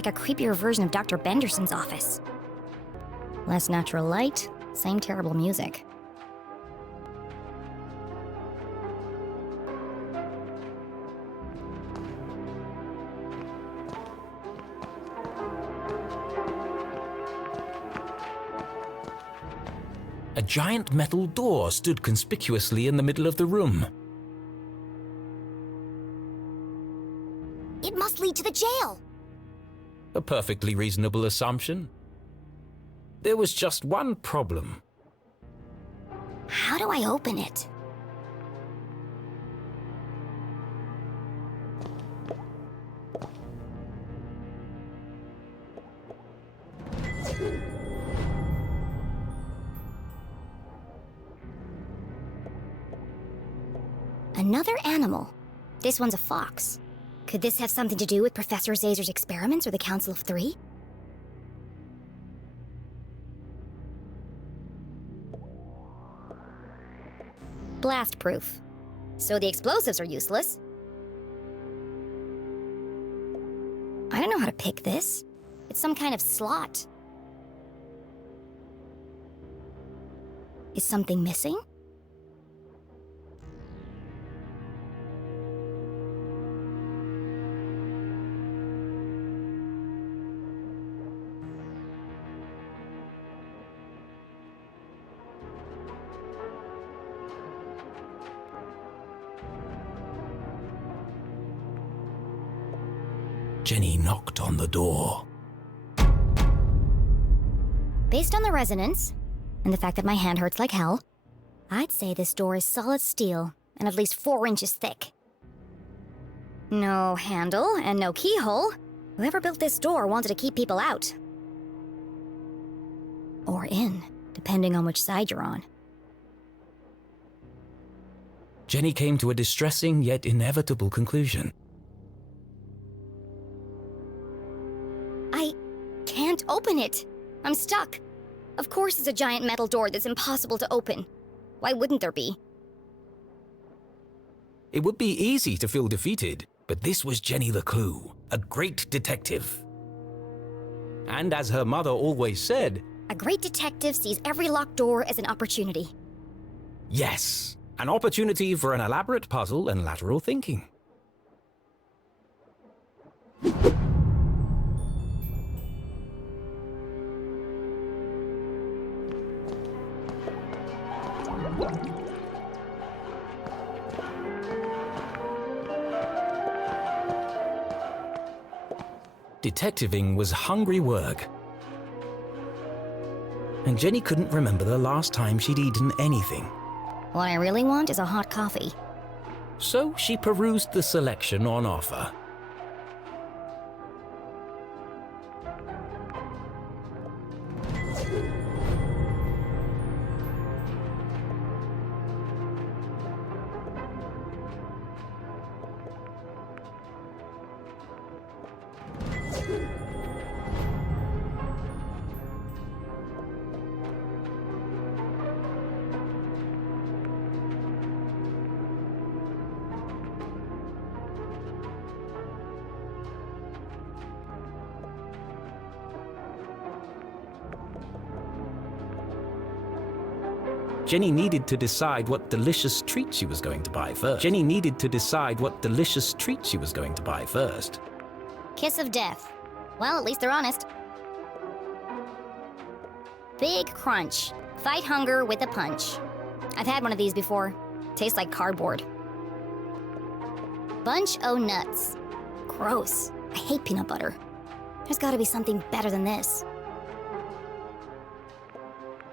like a creepier version of Dr. Benderson's office. Less natural light, same terrible music. A giant metal door stood conspicuously in the middle of the room. It must lead to the jail! A perfectly reasonable assumption. There was just one problem. How do I open it? Another animal. This one's a fox. Could this have something to do with Professor Zazer's experiments or the Council of Three? Blast proof. So the explosives are useless. I don't know how to pick this. It's some kind of slot. Is something missing? Jenny knocked on the door. Based on the resonance, and the fact that my hand hurts like hell, I'd say this door is solid steel and at least 4 inches thick. No handle and no keyhole. Whoever built this door wanted to keep people out. Or in, depending on which side you're on. Jenny came to a distressing yet inevitable conclusion. I can't open it. I'm stuck. Of course it's a giant metal door that's impossible to open. Why wouldn't there be? It would be easy to feel defeated, but this was Jenny LeClue, a great detective. And as her mother always said, a great detective sees every locked door as an opportunity. yes, an opportunity for an elaborate puzzle and lateral thinking. Detectiving was hungry work, and Jenny couldn't remember the last time she'd eaten anything. What I really want is a hot coffee. So she perused the selection on offer. Jenny needed to decide what delicious treat she was going to buy first. Kiss of death. Well, at least they're honest. Big crunch. Fight hunger with a punch. I've had one of these before. Tastes like cardboard. Bunch o' nuts. Gross. I hate peanut butter. There's gotta be something better than this.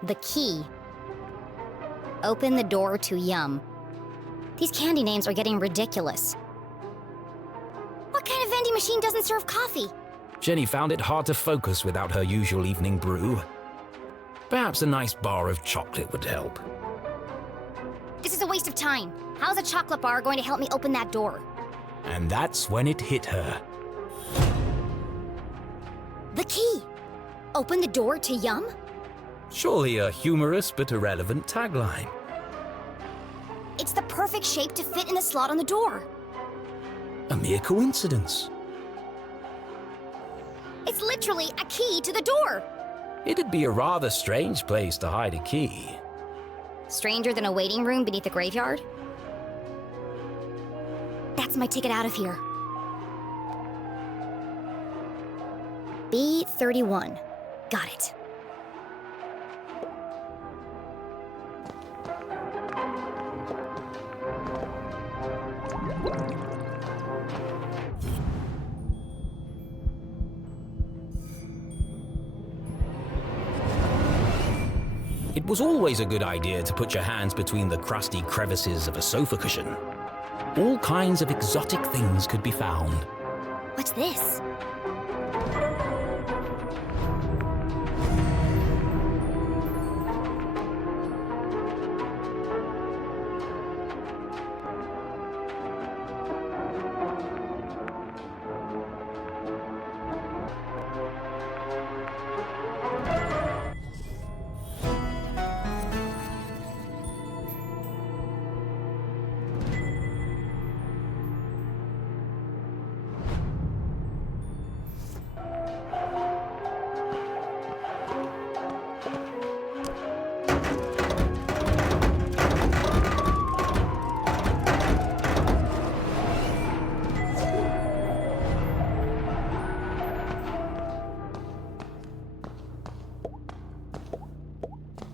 The key. Open the door to yum. These candy names are getting ridiculous. What kind of vending machine doesn't serve coffee? Jenny found it hard to focus without her usual evening brew. Perhaps a nice bar of chocolate would help. This is a waste of time. How's a chocolate bar going to help me open that door? And that's when it hit her. The key. Open the door to yum? Surely a humorous but irrelevant tagline. It's the perfect shape to fit in the slot on the door. A mere coincidence. It's literally a key to the door! It'd be a rather strange place to hide a key. Stranger than a waiting room beneath a graveyard? That's my ticket out of here. B31. Got it. It was always a good idea to put your hands between the crusty crevices of a sofa cushion. All kinds of exotic things could be found. What's this?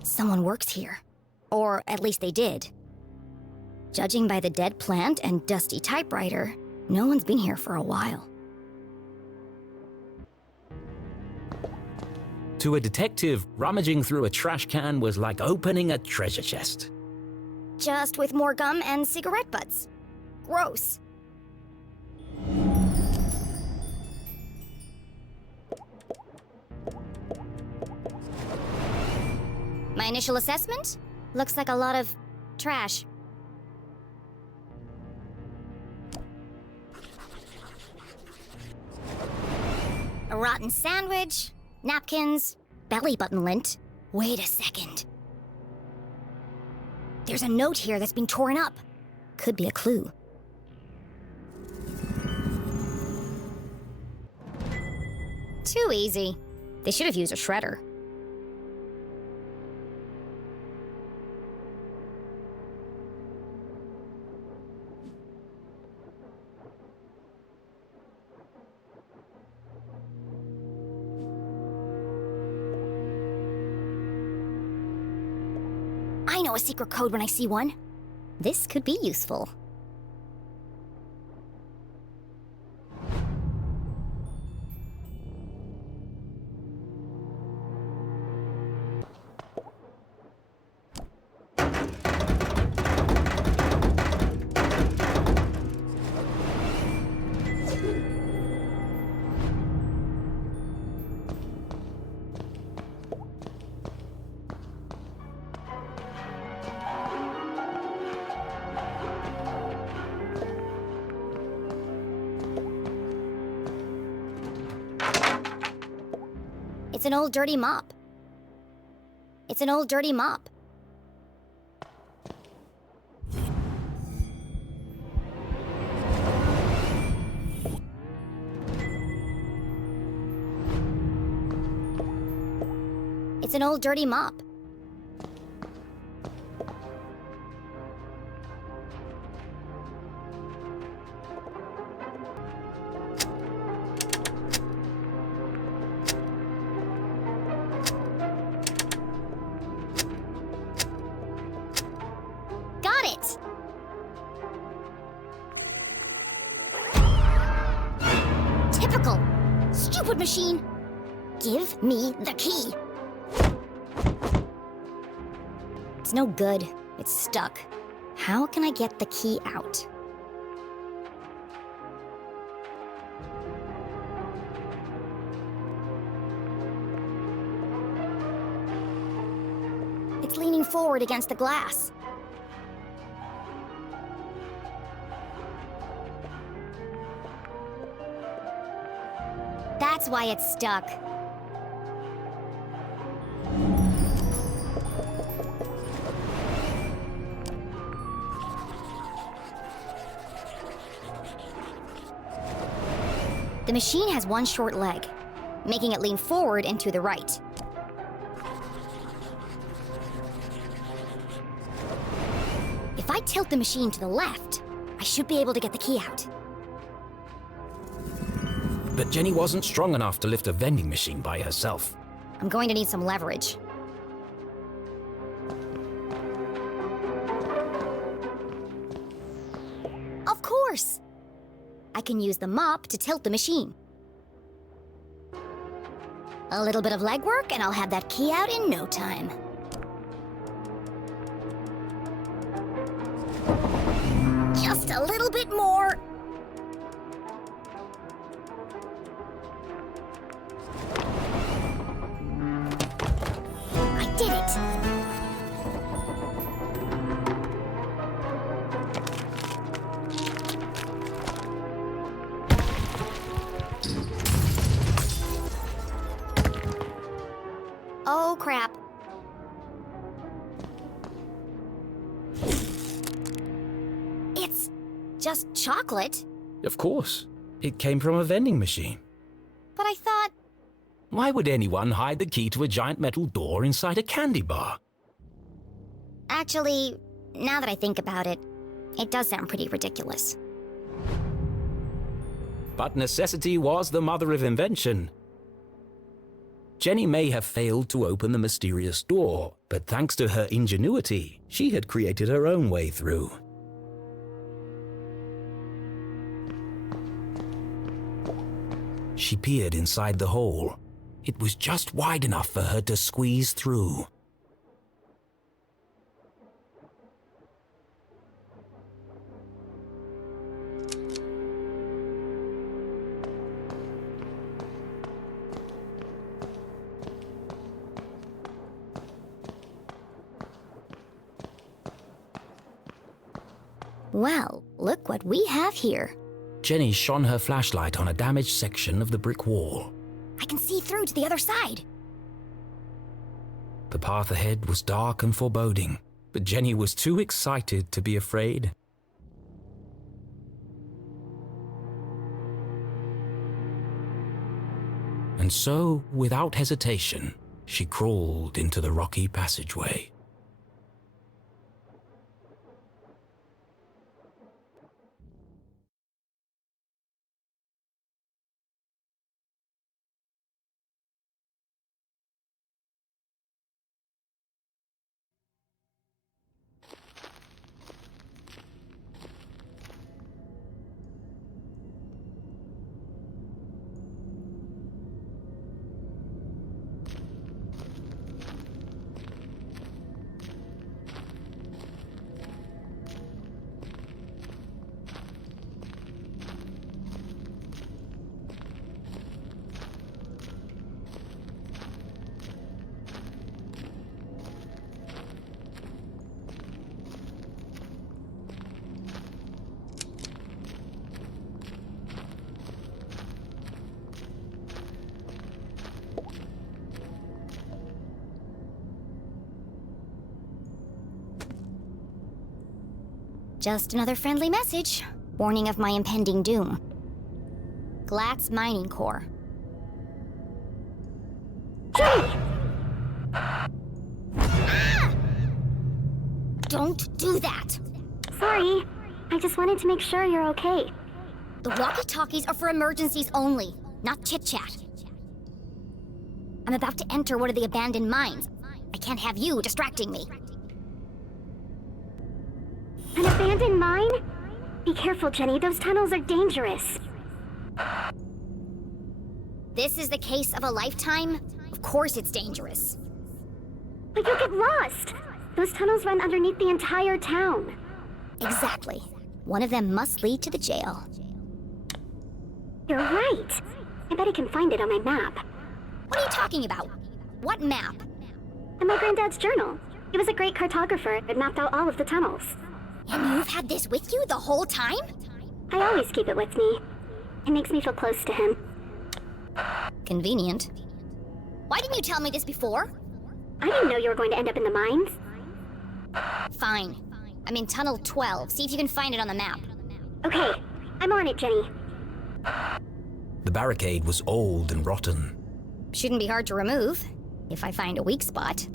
Someone works here. Or at least they did. Judging by the dead plant and dusty typewriter, no one's been here for a while. To a detective, rummaging through a trash can was like opening a treasure chest. Just with more gum and cigarette butts. Gross. My initial assessment? Looks like a lot of trash. A rotten sandwich, napkins, belly button lint. Wait a second. There's a note here that's been torn up. Could be a clue. Too easy. They should have used a shredder. I know a secret code when I see one. This could be useful. It's an old dirty mop. It's an old dirty mop. It's an old dirty mop. Got it! Typical. Stupid machine. Give me the key. It's no good. It's stuck. How can I get the key out? It's leaning forward against the glass. That's why it's stuck. The machine has one short leg. making it lean forward and to the right. If I tilt the machine to the left, I should be able to get the key out. But Jenny wasn't strong enough to lift a vending machine by herself. I'm going to need some leverage. Of course! I can use the mop to tilt the machine. A little bit of legwork and I'll have that key out in no time. Just a little bit more. I did it! Oh, crap. It's just chocolate. Of course. It came from a vending machine. But I thought... Why would anyone hide the key to a giant metal door inside a candy bar? Actually, now that I think about it, it does sound pretty ridiculous. But necessity was the mother of invention. Jenny may have failed to open the mysterious door, but thanks to her ingenuity, she had created her own way through. She peered inside the hole. It was just wide enough for her to squeeze through. Well, look what we have here. Jenny shone her flashlight on a damaged section of the brick wall. I can see through to the other side. The path ahead was dark and foreboding, but Jenny was too excited to be afraid. And so, without hesitation, she crawled into the rocky passageway. Just another friendly message, warning of my impending doom. Glatz Mining Core. Ah! Don't do that! Sorry, I just wanted to make sure you're okay. The walkie-talkies are for emergencies only, not chit-chat. I'm about to enter one of the abandoned mines. I can't have you distracting me. An abandoned mine? Be careful, Jenny. Those tunnels are dangerous. This is the case of a lifetime? Of course it's dangerous. But you'll get lost! Those tunnels run underneath the entire town. Exactly. One of them must lead to the jail. You're right. I bet I can find it on my map. What are you talking about? What map? In my granddad's journal. He was a great cartographer and mapped out all of the tunnels. And you've had this with you the whole time? I always keep it with me. It makes me feel close to him. Convenient. Why didn't you tell me this before? I didn't know you were going to end up in the mines. Fine. I'm in Tunnel 12. See if you can find it on the map. Okay, I'm on it, Jenny. The barricade was old and rotten. Shouldn't be hard to remove, if I find a weak spot.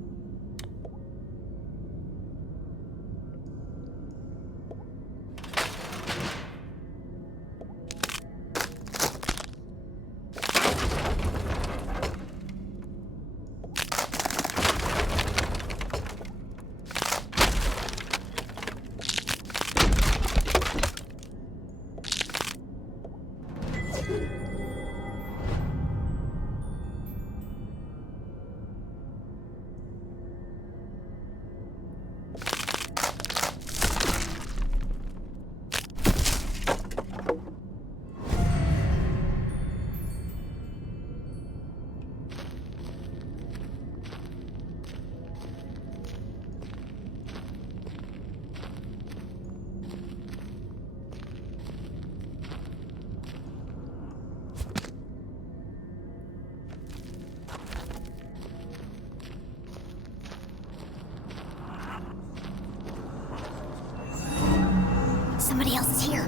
Somebody else is here.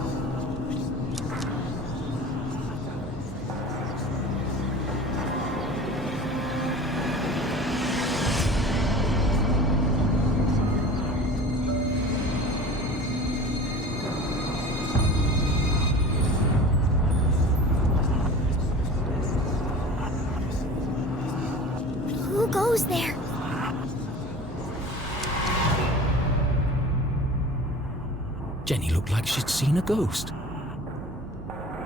Who goes there? Jenny looked like she'd seen a ghost.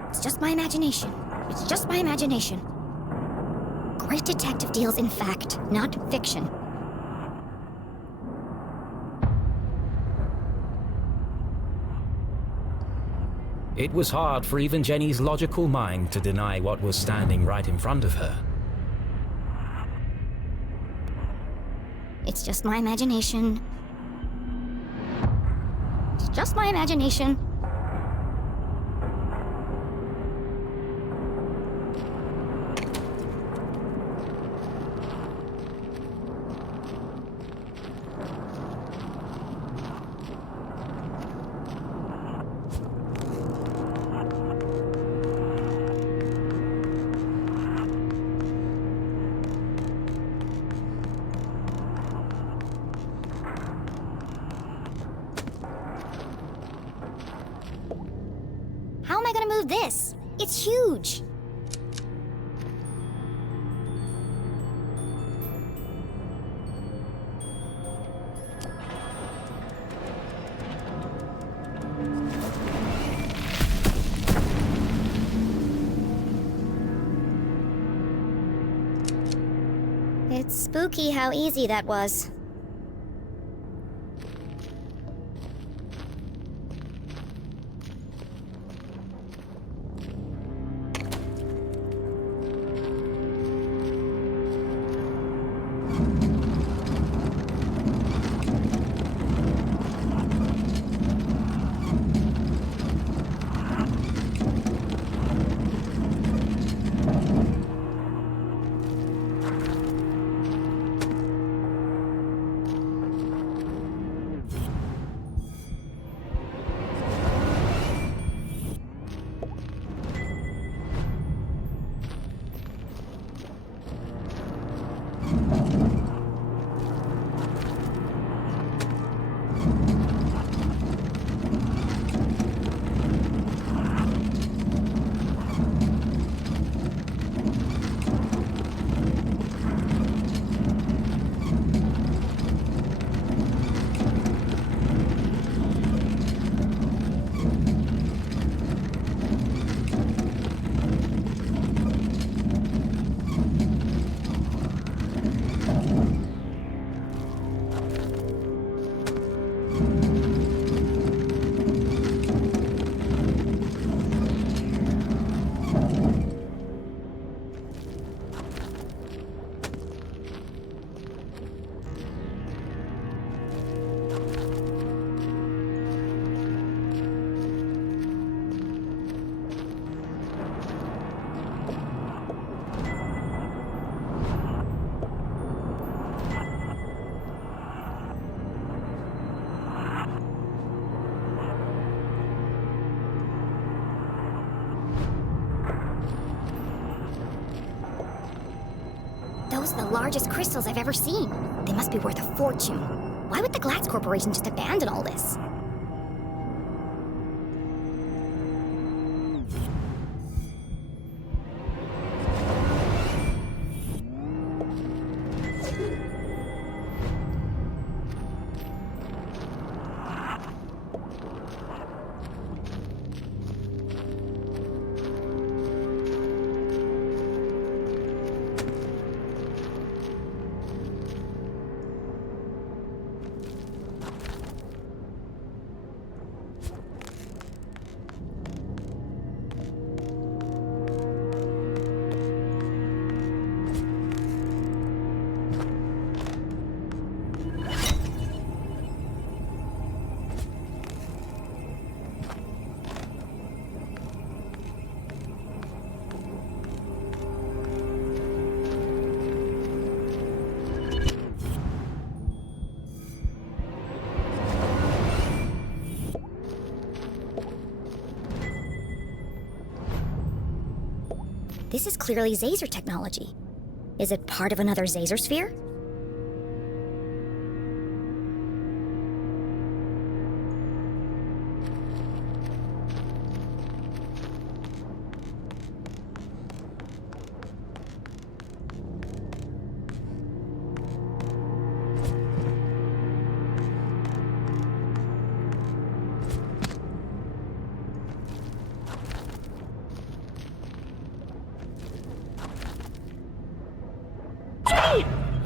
It's just my imagination. It's just my imagination. Great detective deals in fact, not fiction. It was hard for even Jenny's logical mind to deny what was standing right in front of her. It's just my imagination. It's just my imagination. How am I gonna move this? It's huge! It's spooky how easy that was. largest crystals I've ever seen. They must be worth a fortune. Why would the Glatz Corporation just abandon all this? This is clearly Zazer technology. Is it part of another Zazer sphere?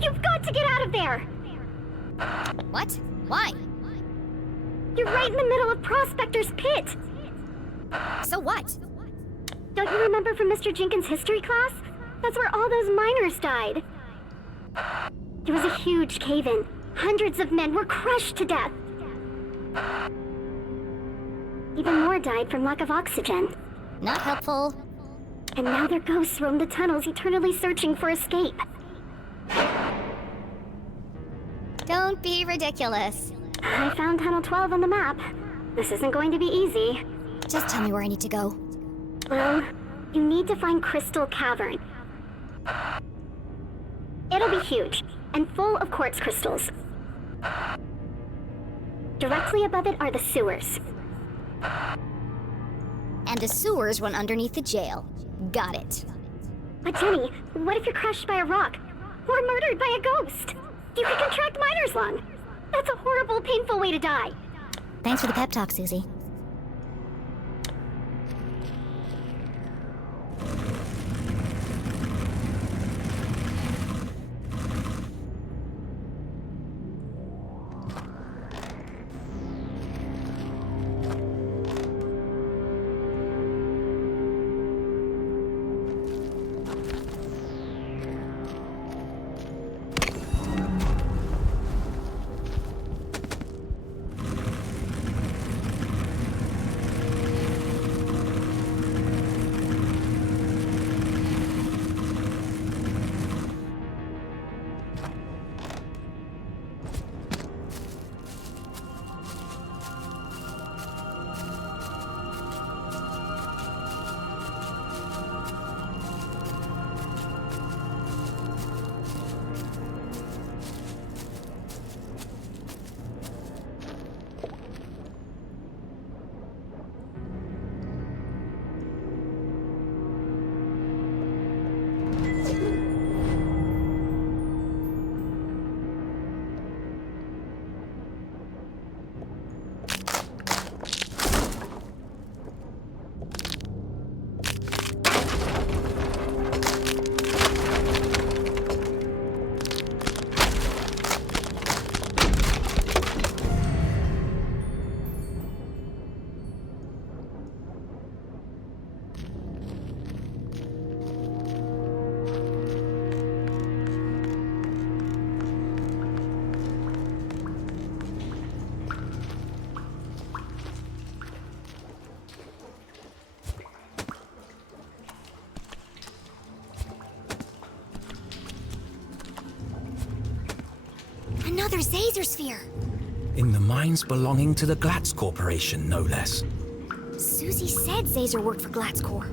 You've got to get out of there! What? Why? You're right in the middle of Prospector's Pit! So what? Don't you remember from Mr. Jenkins' history class? That's where all those miners died. There was a huge cave-in. Hundreds of men were crushed to death. Even more died from lack of oxygen. Not helpful. And now their ghosts roam the tunnels, eternally searching for escape. Don't be ridiculous. I found Tunnel 12 on the map. This isn't going to be easy. Just tell me where I need to go. Well, you need to find Crystal Cavern. It'll be huge, and full of quartz crystals. Directly above it are the sewers. And the sewers run underneath the jail. Got it. But Jenny, what if you're crushed by a rock? Or murdered by a ghost? You could contract miner's lung. That's a horrible, painful way to die. Thanks for the pep talk, Susie. Another Zazer sphere! In the mines belonging to the Glatz Corporation, no less. Susie said Zazer worked for Glatz Corp.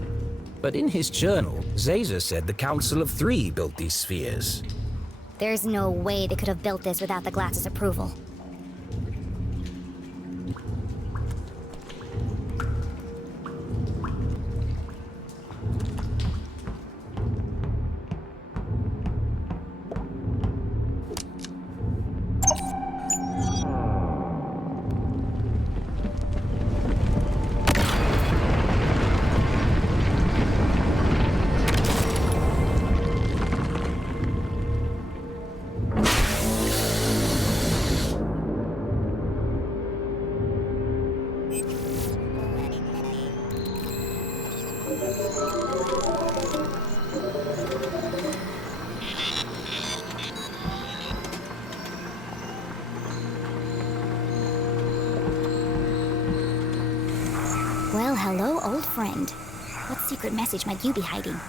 But in his journal, Zazer said the Council of Three built these spheres. There's no way they could have built this without the Glass's approval. Well, hello, old friend. What secret message might you be hiding?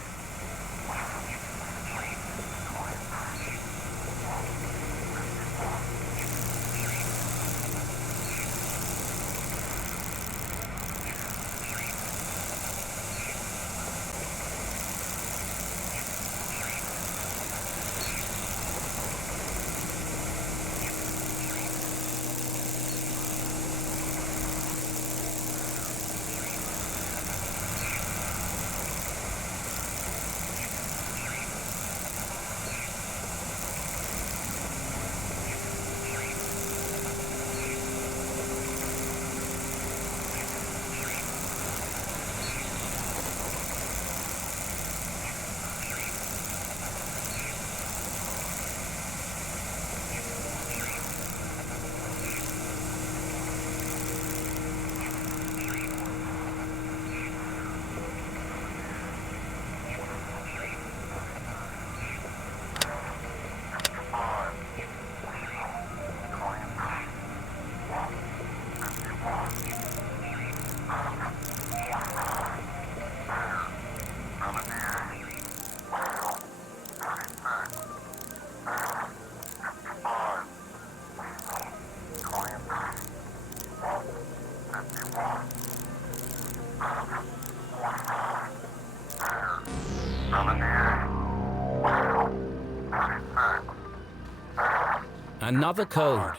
Another code.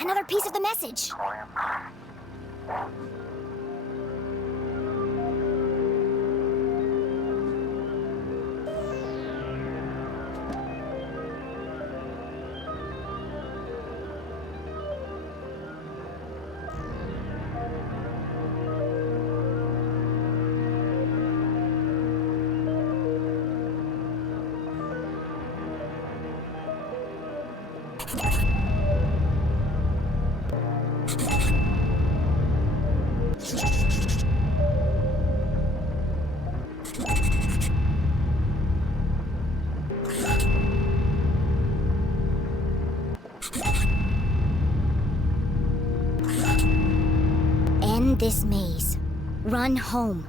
Another piece of the message. End this maze. Run home.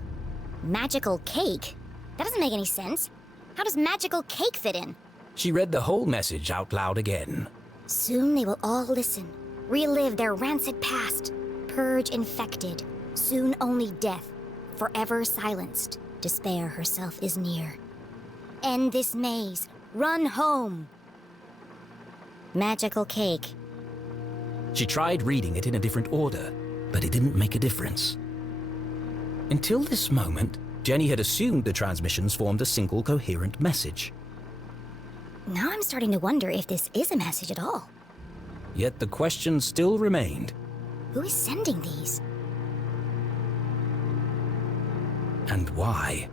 Magical cake? That doesn't make any sense. How does magical cake fit in? She read the whole message out loud again. Soon they will all listen, relive their rancid past, purge infected, soon only death, forever silenced. Despair herself is near. End this maze. Run home. Magical cake. She tried reading it in a different order, but it didn't make a difference. Until this moment, Jenny had assumed the transmissions formed a single coherent message. Now I'm starting to wonder if this is a message at all. Yet the question still remained. Who is sending these? And why?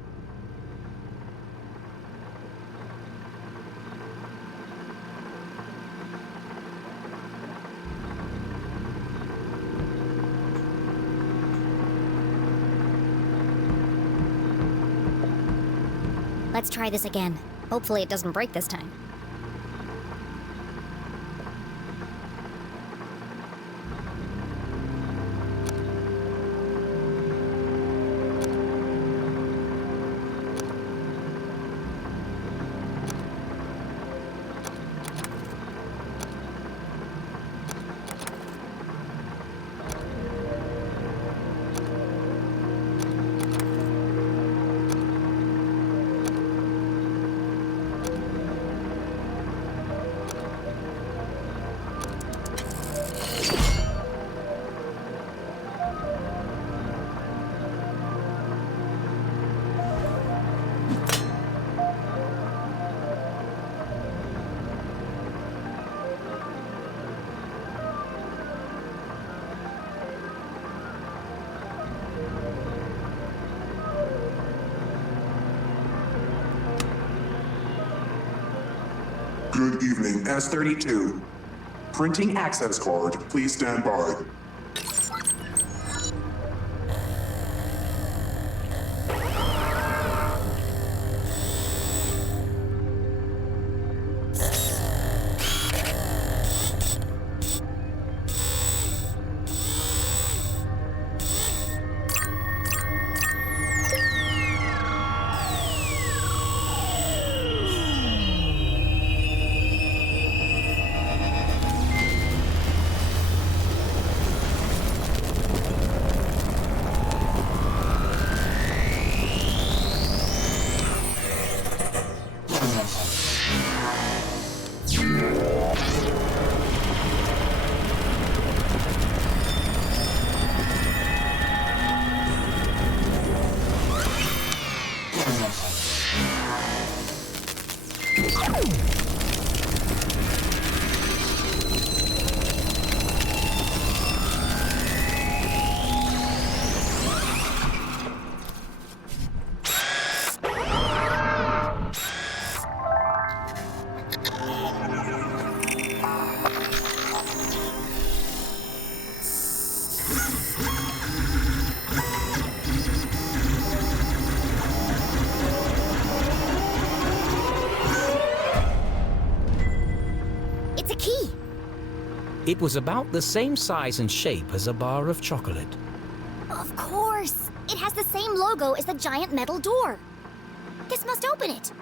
Let's try this again. Hopefully it doesn't break this time. Good evening, S32. Printing access card, please stand by. It's a key! It was about the same size and shape as a bar of chocolate. Of course! It has the same logo as the giant metal door. This must open it.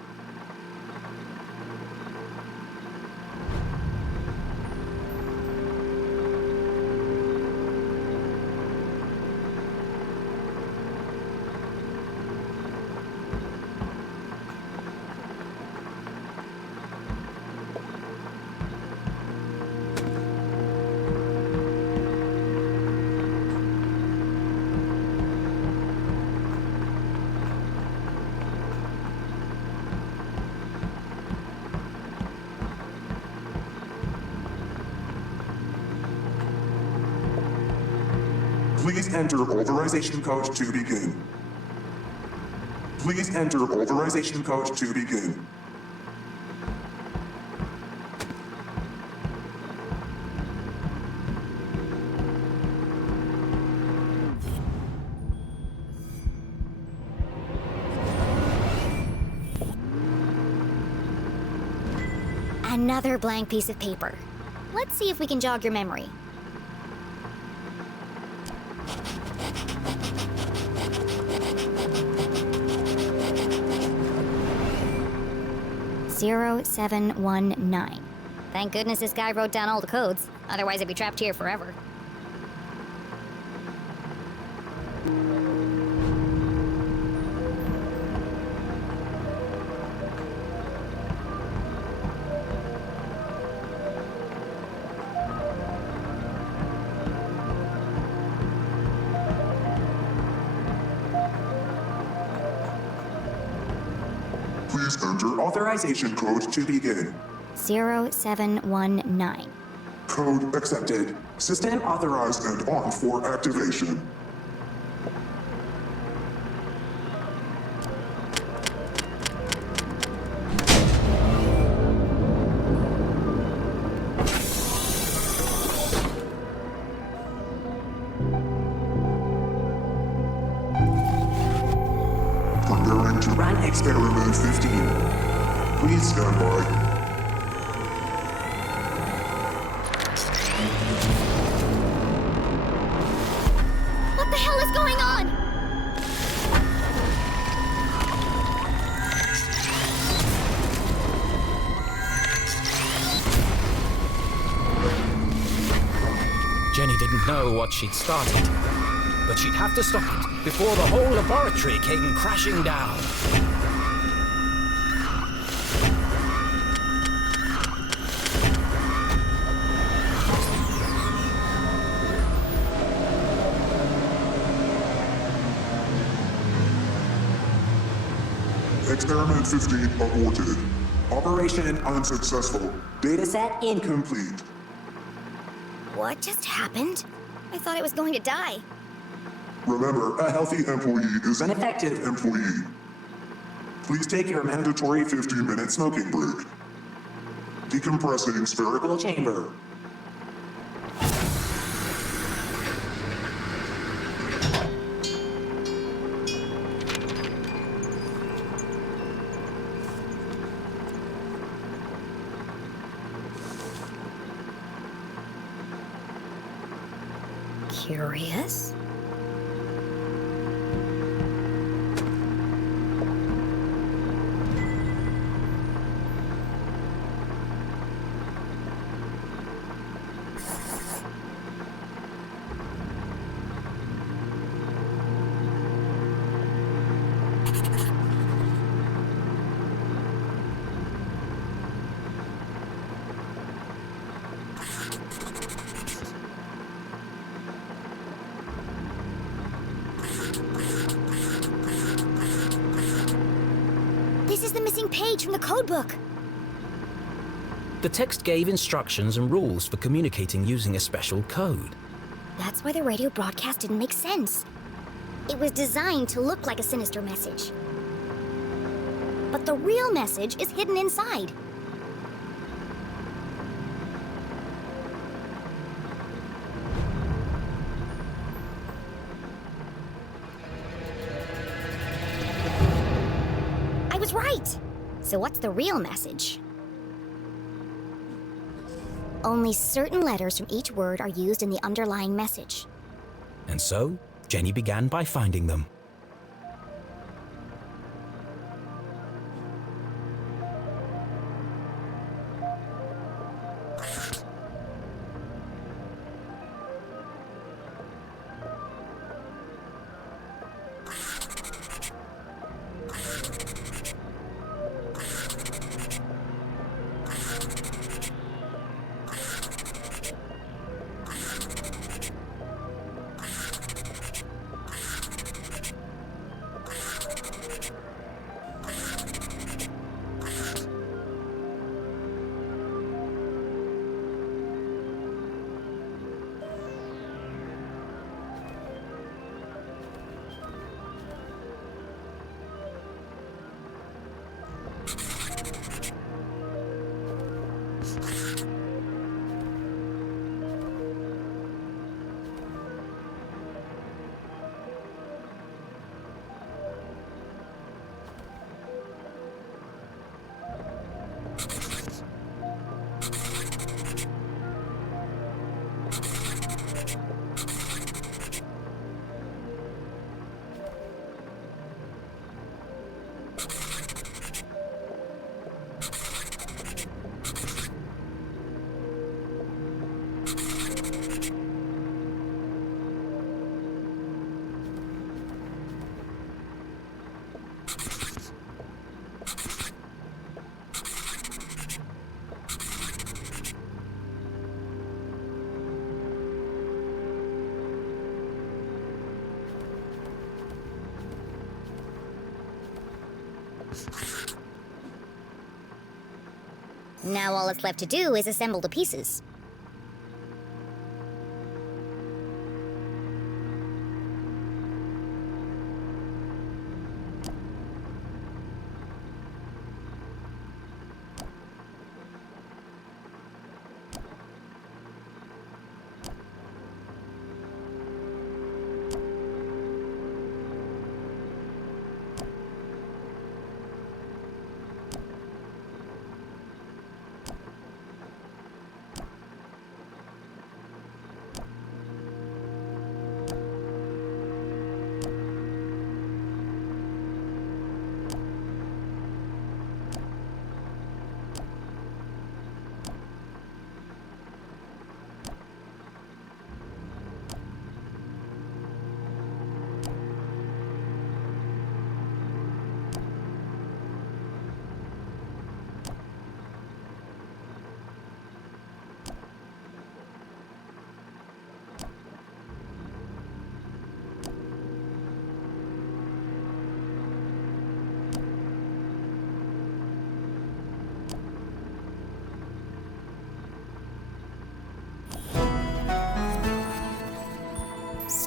Please enter authorization code to begin. Please enter authorization code to begin. Another blank piece of paper. Let's see if we can jog your memory. Zero 719. Thank goodness this guy wrote down all the codes. Otherwise, I'd be trapped here forever. Please enter authorization code to begin. 0719. Code accepted. System authorized and on for activation. Preparing to run experiment 15. Please stand by. What the hell is going on? Jenny didn't know what she'd started, but she'd have to stop it before the whole laboratory came crashing down. Experiment 15 aborted. Operation unsuccessful. Dataset incomplete. What just happened? I thought I was going to die. Remember, a healthy employee is an effective employee. Please take your mandatory 15-minute smoking break. Decompressing spherical chamber. Curious. This is the missing page from the codebook. The text gave instructions and rules for communicating using a special code. That's why the radio broadcast didn't make sense. It was designed to look like a sinister message. But the real message is hidden inside. I was right! So what's the real message? Only certain letters from each word are used in the underlying message. And so, Jenny began by finding them. Now all that's left to do is assemble the pieces.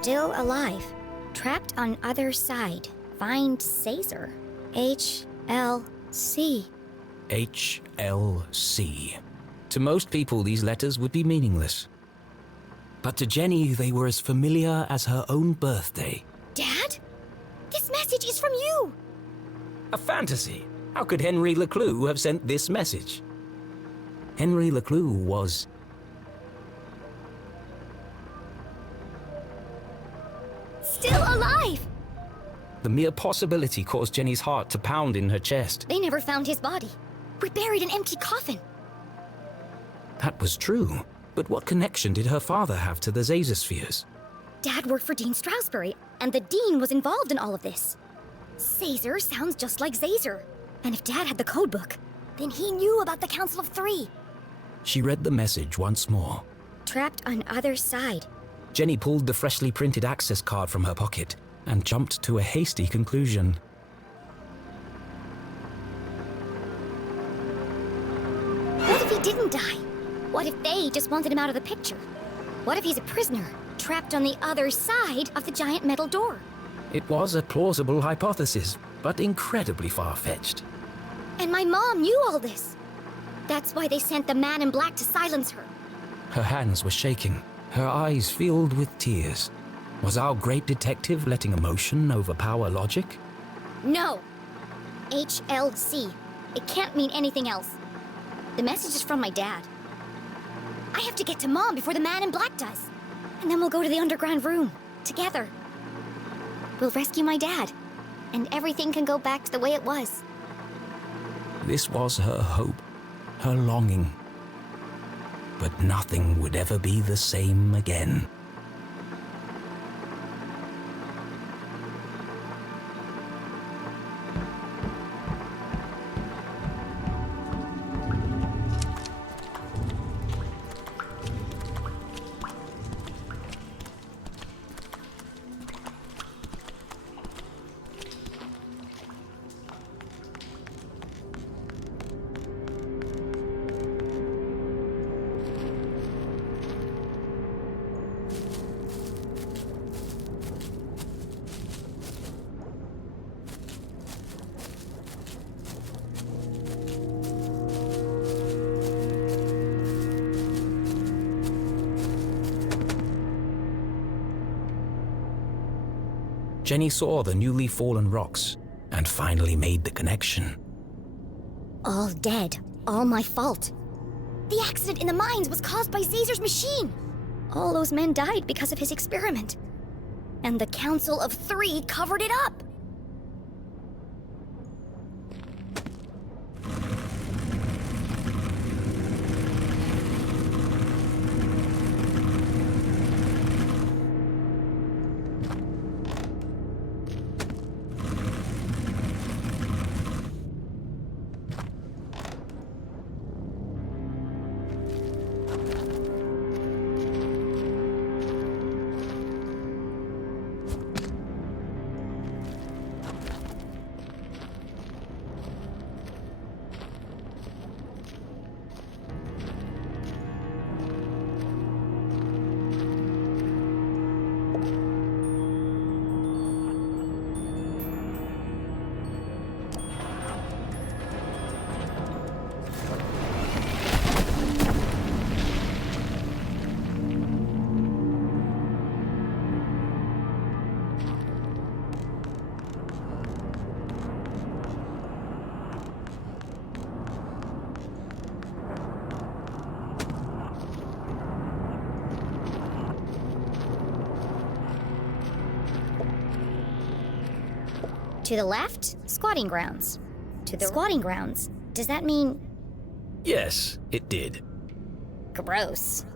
Still alive. Trapped on other side. Find Caesar. HLC. HLC. To most people, these letters would be meaningless. But to Jenny, they were as familiar as her own birthday. Dad? This message is from you! A fantasy. How could Henry LeClue have sent this message? Henry LeClue was... Still alive! The mere possibility caused Jenny's heart to pound in her chest. They never found his body. We buried an empty coffin. That was true. But what connection did her father have to the Zazer-spheres? Dad worked for Dean Strasberry, and the Dean was involved in all of this. Zazer sounds just like Zazer. And if Dad had the codebook, then he knew about the Council of Three. She read the message once more. Trapped on other side. Jenny pulled the freshly printed access card from her pocket and jumped to a hasty conclusion. What if he didn't die? What if they just wanted him out of the picture? What if he's a prisoner, trapped on the other side of the giant metal door? It was a plausible hypothesis, but incredibly far-fetched. And my mom knew all this. That's why they sent the man in black to silence her. Her hands were shaking, her eyes filled with tears. Was our great detective letting emotion overpower logic? No. HLC. It can't mean anything else. The message is from my dad. I have to get to Mom before the man in black does. And then we'll go to the underground room, together. We'll rescue my dad, and everything can go back to the way it was. This was her hope, her longing. But nothing would ever be the same again. Jenny saw the newly fallen rocks and finally made the connection. All dead. All my fault. The accident in the mines was caused by Zazer's machine. All those men died because of his experiment. And the Council of Three covered it up. To the left, squatting grounds. To the squatting grounds. Does that mean Yes, it did. gross?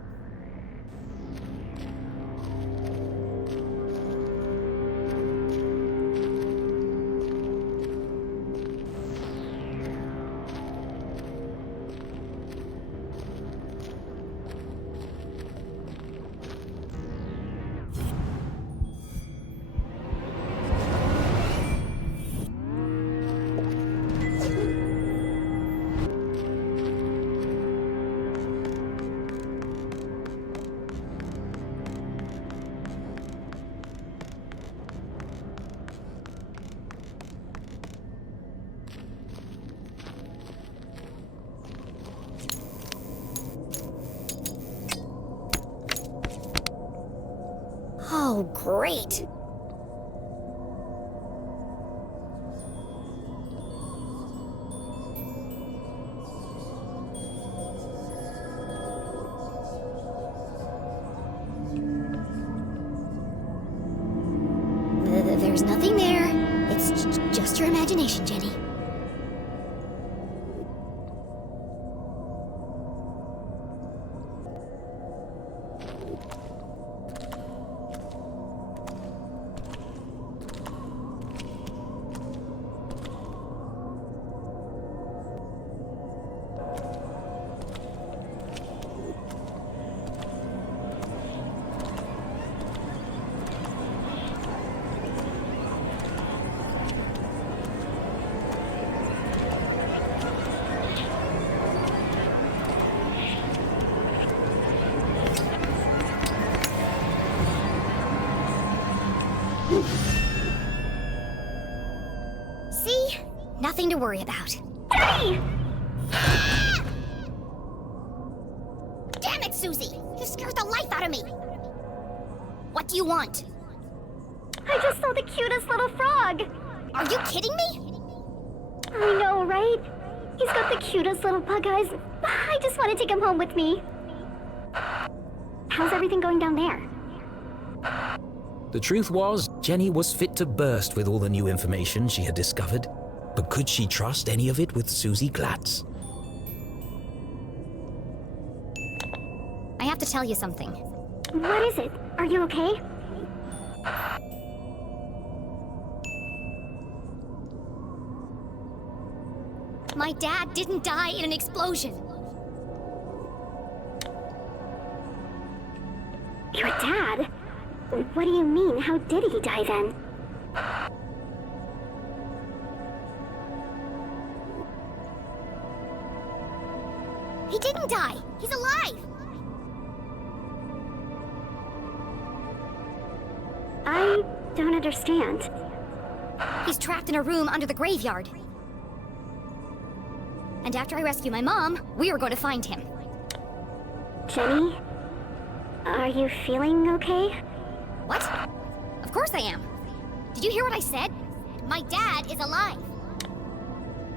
Oh, great. There's nothing there. It's just your imagination, Jenny. See? Nothing to worry about. Jenny! Damn it, Susie! You scared the life out of me! What do you want? I just saw the cutest little frog! Are you kidding me? I know, right? He's got the cutest little bug eyes. I just want to take him home with me. How's everything going down there? The truth was, Jenny was fit to burst with all the new information she had discovered. But could she trust any of it with Susie Glatz? I have to tell you something. What is it? Are you okay? My dad didn't die in an explosion. Your dad? What do you mean? How did he die then? He didn't die. He's alive. I don't understand. He's trapped in a room under the graveyard. And after I rescue my mom, we are going to find him. Jenny? Are you feeling okay? What? Of course I am. Did you hear what I said? My dad is alive.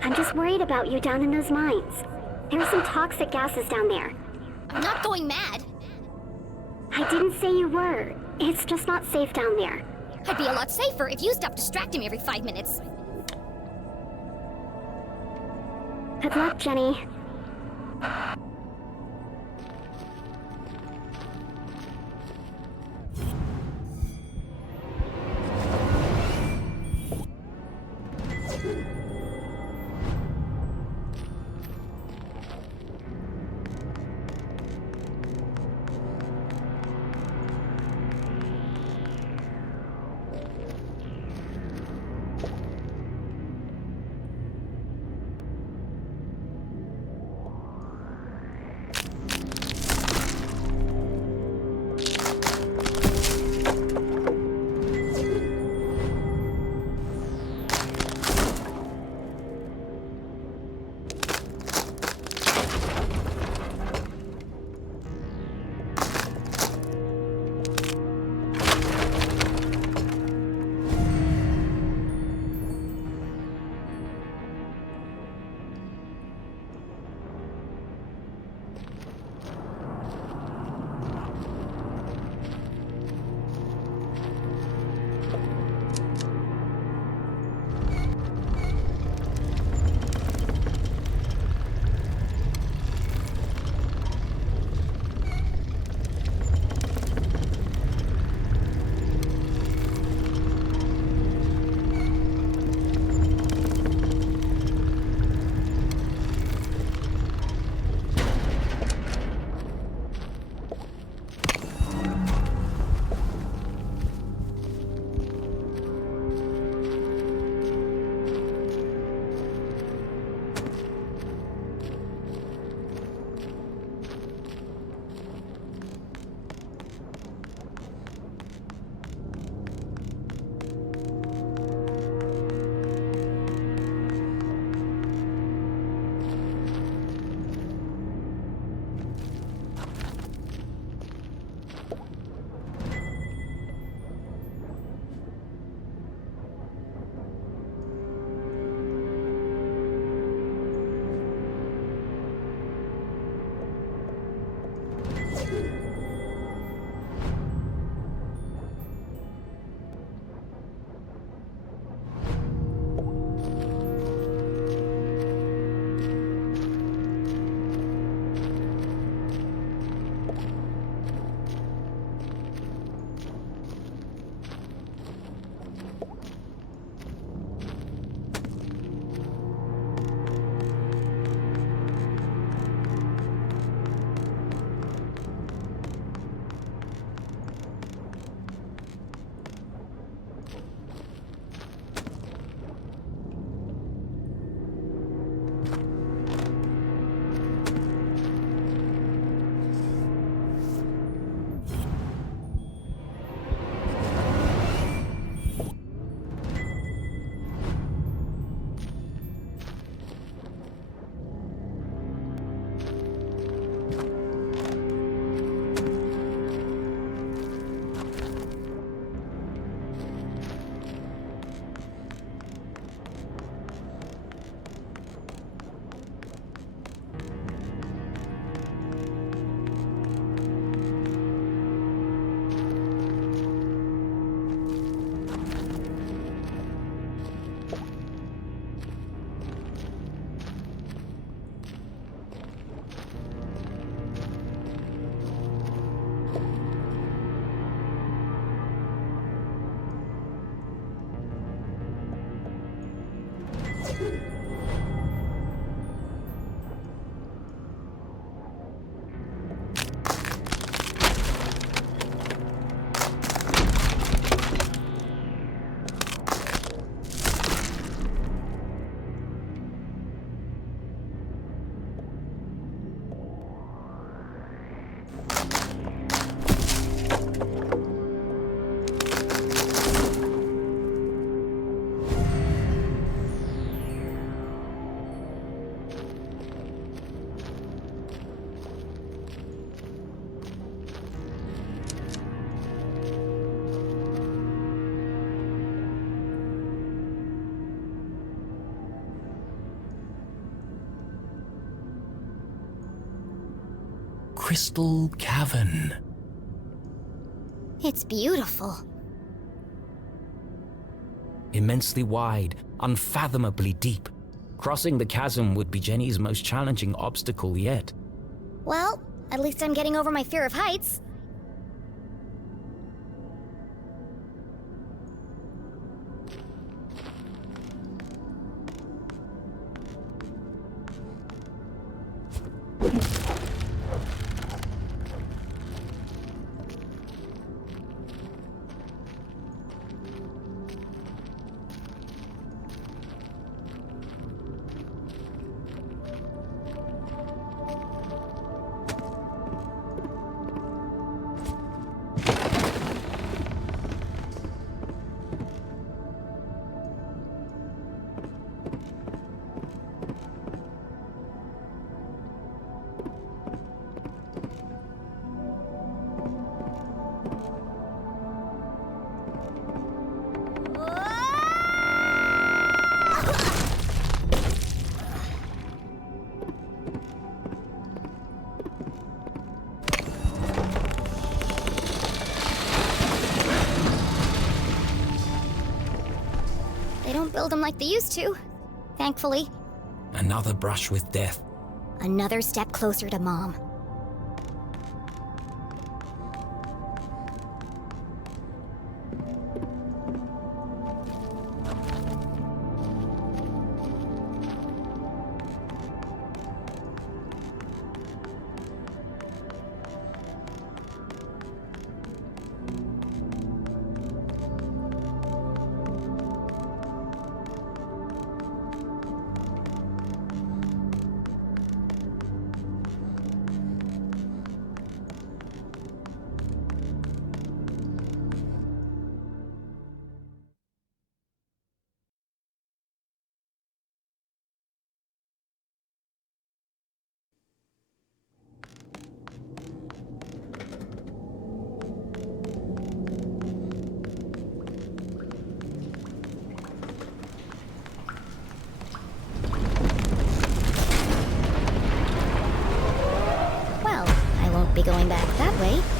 I'm just worried about you down in those mines. There are some toxic gases down there. I'm not going mad. I didn't say you were. It's just not safe down there. I'd be a lot safer if you stopped distracting me every 5 minutes. Good luck, Jenny. crystal cavern. It's beautiful. Immensely wide, unfathomably deep. Crossing the chasm would be Jenny's most challenging obstacle yet. Well, at least I'm getting over my fear of heights. They don't build them like they used to, thankfully. Another brush with death. Another step closer to Mom. Well, I won't be going back that way.